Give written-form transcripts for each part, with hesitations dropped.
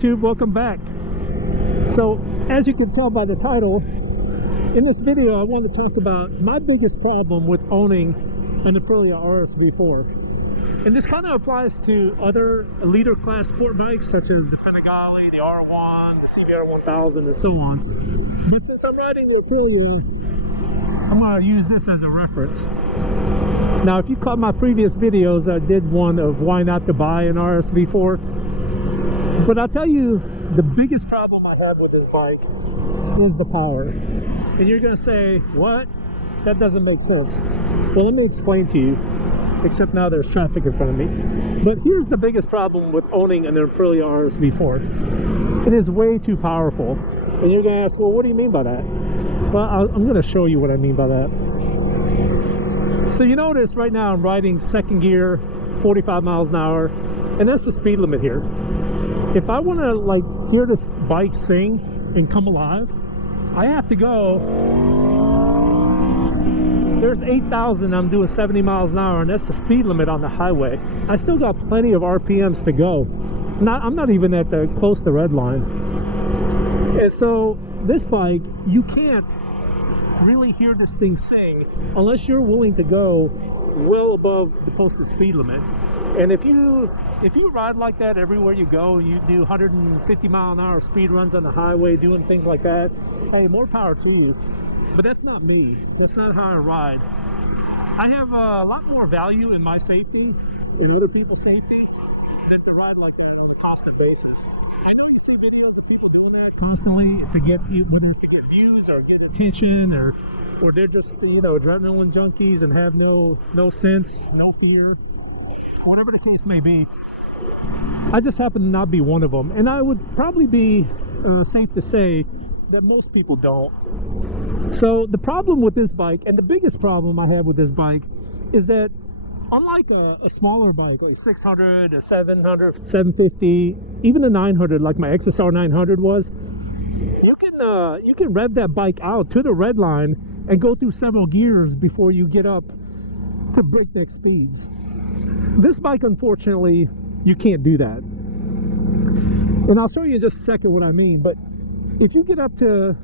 YouTube, welcome back. So as you can tell by the title, in this video I want to talk about my biggest problem with owning an Aprilia RSV4. And this kind of applies to other leader class sport bikes such as the Panigale, the R1, the CBR 1000 and so on. But since I'm riding the Aprilia, I'm going to use this as a reference. Now if you caught my previous videos, I did one of why not to buy an RSV4. But I'll tell you, the biggest problem I had with this bike was the power. And you're going to say, what? That doesn't make sense. Well, let me explain to you, except now there's traffic in front of me. But here's the biggest problem with owning an Aprilia RSV4. It is way too powerful. And you're going to ask, well, what do you mean by that? Well, I'm going to show you what I mean by that. So you notice right now I'm riding second gear, 45 miles an hour, and that's the speed limit here. If I want to like hear this bike sing and come alive, I have to go. There's 8,000, I'm doing 70 miles an hour, and that's the speed limit on the highway. I still got plenty of RPMs to go. I'm not even at the close to red line. And so this bike, you can't really hear this thing sing unless you're willing to go well above the posted speed limit. And if you ride like that everywhere you go, you do 150 mile an hour speed runs on the highway, doing things like that, hey, more power to you. But that's not me. That's not how I ride. I have a lot more value in my safety and other people's safety than to ride like that on a constant basis. I know you see videos of people doing that constantly to get, whether it's to get views or get attention, or they're just, you know, adrenaline junkies and have no sense, no fear, whatever the case may be. I just happen to not be one of them, and I would probably be safe to say that most people don't. So the problem with this bike, and the biggest problem I have with this bike, is that unlike a smaller bike like 600, a 700, 750, even a 900 like my XSR 900 was, you can rev that bike out to the red line and go through several gears before you get up to breakneck speeds. This bike, unfortunately, you can't do that. And I'll show you in just a second what I mean. But if you get up to,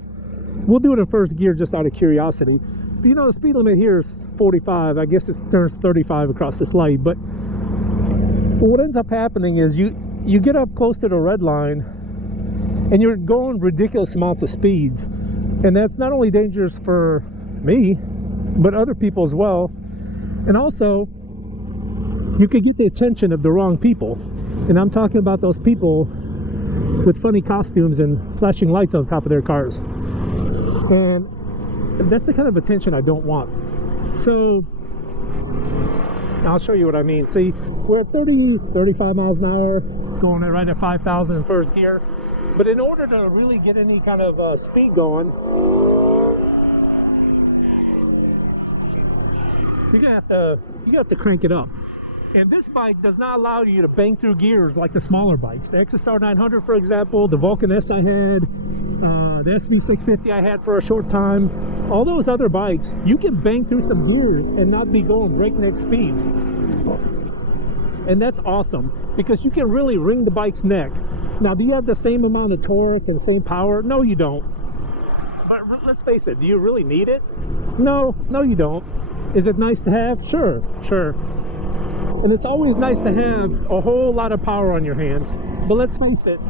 we'll do it in first gear just out of curiosity. But you know, the speed limit here is 45. I guess it turns 35 across this light. But what ends up happening is you get up close to the red line and you're going ridiculous amounts of speeds. And that's not only dangerous for me, but other people as well. And also, you could get the attention of the wrong people. And I'm talking about those people with funny costumes and flashing lights on top of their cars. And that's the kind of attention I don't want. So I'll show you what I mean. See, we're at 35 miles an hour, going right at 5,000 in first gear. But in order to really get any kind of speed going, you have to crank it up. And this bike does not allow you to bang through gears like the smaller bikes. The XSR 900, for example, the Vulcan S I had, the SV650 I had for a short time, all those other bikes, you can bang through some gears and not be going breakneck speeds. And that's awesome, because you can really wring the bike's neck. Now, do you have the same amount of torque and same power? No, you don't. But let's face it, do you really need it? No, you don't. Is it nice to have? Sure. And it's always nice to have a whole lot of power on your hands. But let's face it,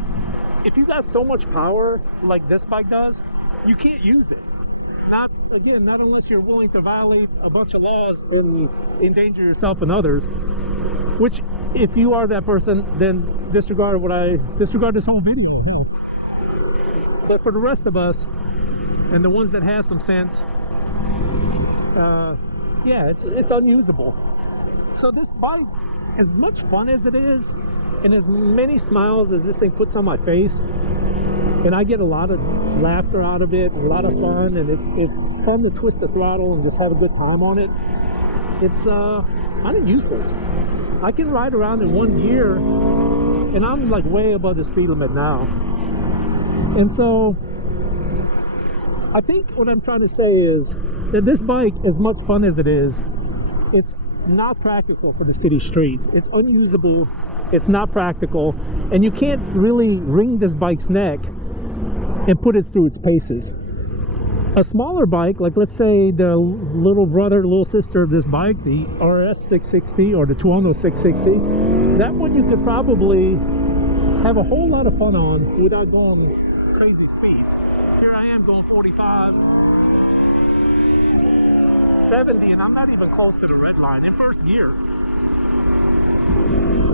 if you got so much power like this bike does, you can't use it. Not unless you're willing to violate a bunch of laws and endanger yourself and others. Which, if you are that person, then disregard this whole video. But for the rest of us, and the ones that have some sense, yeah, it's unusable. So this bike, as much fun as it is, and as many smiles as this thing puts on my face, and I get a lot of laughter out of it, and a lot of fun, and it's fun to twist the throttle and just have a good time on it. It's kind of useless. I can ride around in one gear, and I'm like way above the speed limit now. And so I think what I'm trying to say is that this bike, as much fun as it is, it's not practical for the city street. It's unusable, it's not practical, and you can't really wring this bike's neck and put it through its paces. A smaller bike, like let's say the little brother, little sister of this bike, the RS660 or the Tuono 660, that one you could probably have a whole lot of fun on without going crazy speeds. Here I am going 45, 70, and I'm not even close to the red line in first gear.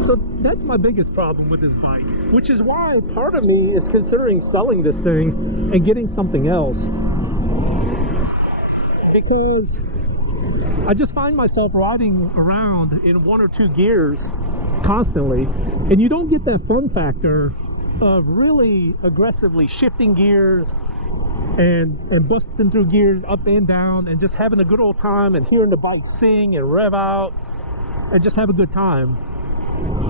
So that's my biggest problem with this bike, which is why part of me is considering selling this thing and getting something else. Because I just find myself riding around in 1 or 2 gears constantly, and you don't get that fun factor of really aggressively shifting gears and busting through gears up and down and just having a good old time and hearing the bike sing and rev out and just have a good time.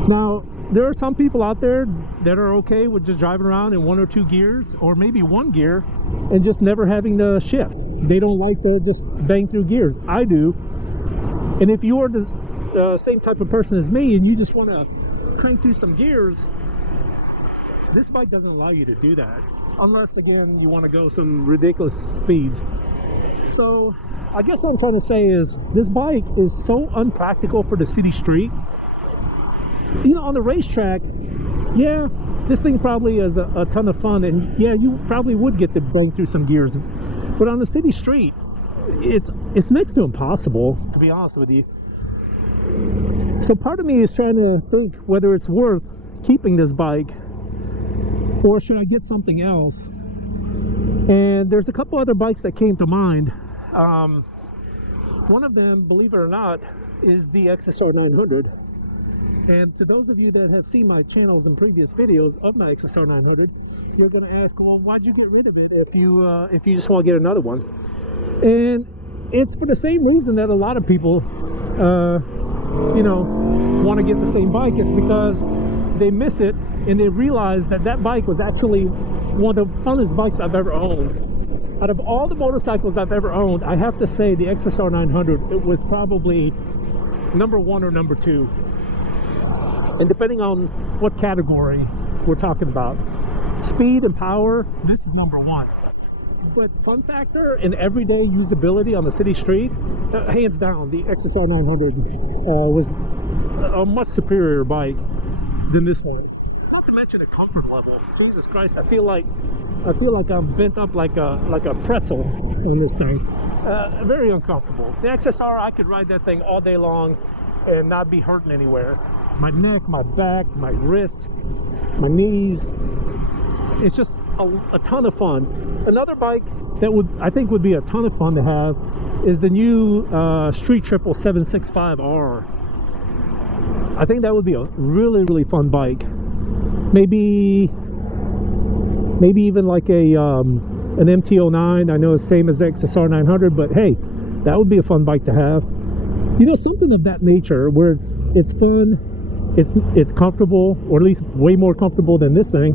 Now, there are some people out there that are okay with just driving around in 1 or 2 gears, or maybe 1 gear, and just never having to shift. They don't like to just bang through gears. I do. And if you're the same type of person as me and you just want to crank through some gears, this bike doesn't allow you to do that. Unless, again, you want to go some ridiculous speeds. So, I guess what I'm trying to say is, this bike is so unpractical for the city street. You know, on the racetrack, yeah, this thing probably is a ton of fun, and yeah, you probably would get to bang through some gears. But on the city street, it's next to impossible, to be honest with you. So part of me is trying to think whether it's worth keeping this bike, or should I get something else? And there's a couple other bikes that came to mind. One of them, believe it or not, is the XSR 900. And to those of you that have seen my channels and previous videos of my XSR 900, you're going to ask, well, why'd you get rid of it if you just want to get another one? And it's for the same reason that a lot of people, you know, want to get the same bike. It's because they miss it and they realize that that bike was actually one of the funnest bikes I've ever owned. Out of all the motorcycles I've ever owned, I have to say the XSR 900, it was probably number 1 or number 2. And depending on what category we're talking about, speed and power, this is number 1. But fun factor and everyday usability on the city street, hands down, the XSR 900 was a much superior bike than this one. Not to mention the comfort level. Jesus Christ, I feel like I'm bent up like a pretzel on this thing. Very uncomfortable. The XSR, I could ride that thing all day long and not be hurting anywhere. My neck, my back, my wrists, my knees. It's just a ton of fun. Another bike that I think would be a ton of fun to have is the new Street Triple 765R. I think that would be a really, really fun bike. Maybe even like an MT-09. I know it's the same as the XSR 900, but hey, that would be a fun bike to have. You know, something of that nature where it's fun, it's comfortable, or at least way more comfortable than this thing,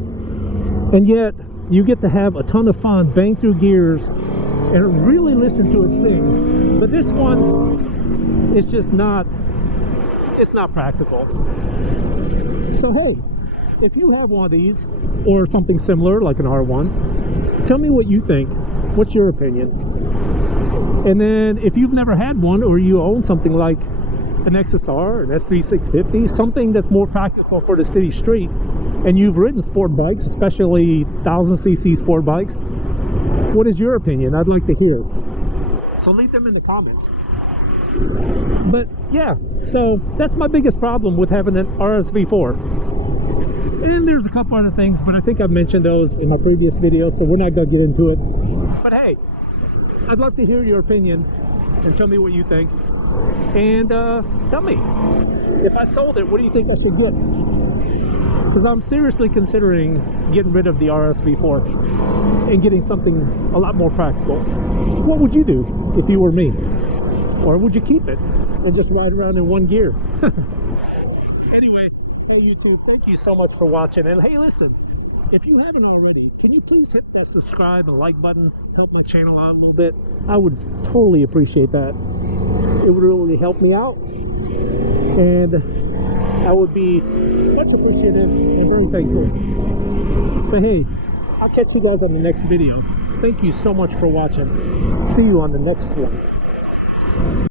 and yet you get to have a ton of fun, bang through gears, and really listen to it sing. But this one is just not practical. So hey, if you have one of these or something similar like an R1, tell me what you think. What's your opinion? And then if you've never had one, or you own something like an XSR, an SC650, something that's more practical for the city street, and you've ridden sport bikes, especially 1000cc sport bikes, what is your opinion? I'd like to hear. So leave them in the comments. But yeah, so that's my biggest problem with having an RSV4. And there's a couple other things, but I think I've mentioned those in my previous video, so we're not going to get into it. But hey, I'd love to hear your opinion and tell me what you think. And tell me, if I sold it, what do you think I should do? Because I'm seriously considering getting rid of the RSV4 and getting something a lot more practical. What would you do if you were me? Or would you keep it and just ride around in 1 gear? Anyway, hey YouTube, thank you so much for watching. And hey, listen, if you haven't already, can you please hit that subscribe and like button, help my channel out a little bit? I would totally appreciate that. It would really help me out. and I would be much appreciative and very thankful. But hey, I'll catch you guys on the next video. Thank you so much for watching. See you on the next one.